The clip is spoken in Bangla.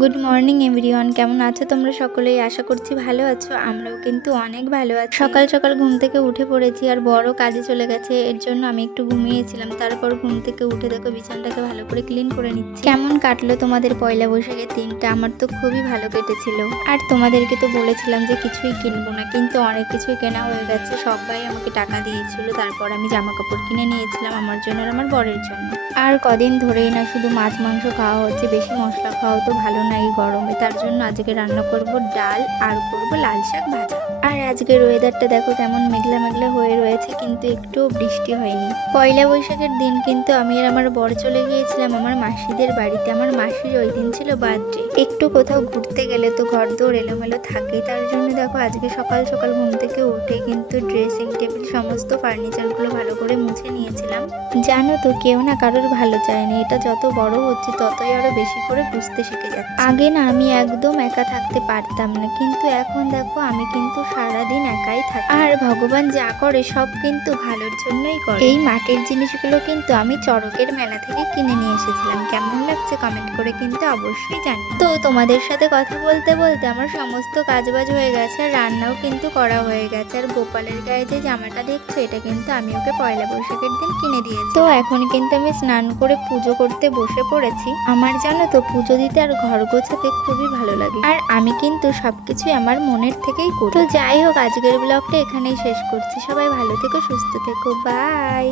গুড মর্নিং এভরিওয়ান, কেমন আছো তোমরা সকলেই? আশা করছি ভালো আছো। আমরাও কিন্তু অনেক ভালো আছি। সকাল সকাল ঘুম থেকে উঠে পড়েছি, আর বড় কাজে চলে গেছে, এর জন্য আমি একটু ঘুমিয়েছিলাম। তারপর ঘুম থেকে উঠে দেখো বিছানাটাকে ভালো করে ক্লিন করে নিচ্ছি। কেমন কাটলো তোমাদের পয়লা বৈশাখের দিনটা? আমার তো খুবই ভালো কেটেছিল। আর তোমাদেরকে তো বলেছিলাম যে কিছুই কিনবো না, কিন্তু অনেক কিছুই কেনা হয়ে গেছে। সবাই আমাকে টাকা দিয়েছিল, তারপর আমি জামা কাপড় কিনে নিয়েছিলাম আমার জন্য আর আমার বরের জন্য। আর কদিন ধরেই না শুধু মাছ মাংস খাওয়া হচ্ছে, বেশি মশলা খাওয়া তো ভালো না এই গরমে। তার জন্য আজকে রান্না করব ডাল আর করব লাল শাক ভাজা। আর আজকের ওয়েদারটা দেখো কেমন মেঘলা মেঘলা হয়ে রয়েছে, কিন্তু একটু বৃষ্টি হয়নি। পয়লা বৈশাখের দিন কিন্তু আমি আর আমার বর চলে গিয়েছিলাম আমার মাসিদের বাড়িতে। আমার মাসির ওই দিন ছিল বার্থডে। একটু কোথাও ঘুরতে গেলে তো ঘর দৌড় এলোমেলো থাকে, তার জন্য দেখো আজকে সকাল সকাল ঘুম থেকে উঠে কিন্তু ড্রেসিং টেবিল সমস্ত ফার্নিচারগুলো ভালো করে মুছে নিয়েছিলাম। জানো তো, কেউ না কারোর ভালো চায়নি। এটা যত বড় হচ্ছে ততই আরো বেশি করে বুঝতে শিখে যাচ্ছে। আগে না আমি একদম একা থাকতে পারতাম না, কিন্তু এখন দেখো আমি কিন্তু সারাদিন একাই থাকি। আর ভগবান যা করে সব কিন্তু ভালোর জন্যই করে। এই মাটির জিনিসগুলো কিন্তু আমি চড়কের মেলা থেকে কিনে নিয়ে এসেছিলাম। কেমন লাগছে কমেন্ট করে কিন্তু অবশ্যই জানি। তো তোমাদের সাথে কথা বলতে বলতে আমার সমস্ত কাজবাজ হয়ে গেছে, আর রান্নাও কিন্তু করা হয়ে গেছে। আর গোপালের গায়ে যে জামাটা দেখছো, এটা কিন্তু আমি ওকে পয়লা বৈশাখের দিন কিনে দিয়েছি। তো এখন কিন্তু আমি স্নান করে পুজো করতে বসে পড়েছি। আমার জানো তো পুজো দিতে আর ঘর গোছাতে খুবই ভালো লাগে, আর আমি কিন্তু সবকিছুই আমার মনের থেকেই করি। তো যাই হোক, আজকের ব্লগটা এখানেই শেষ করছি। সবাই ভালো থেকো, সুস্থ থেকো, বাই।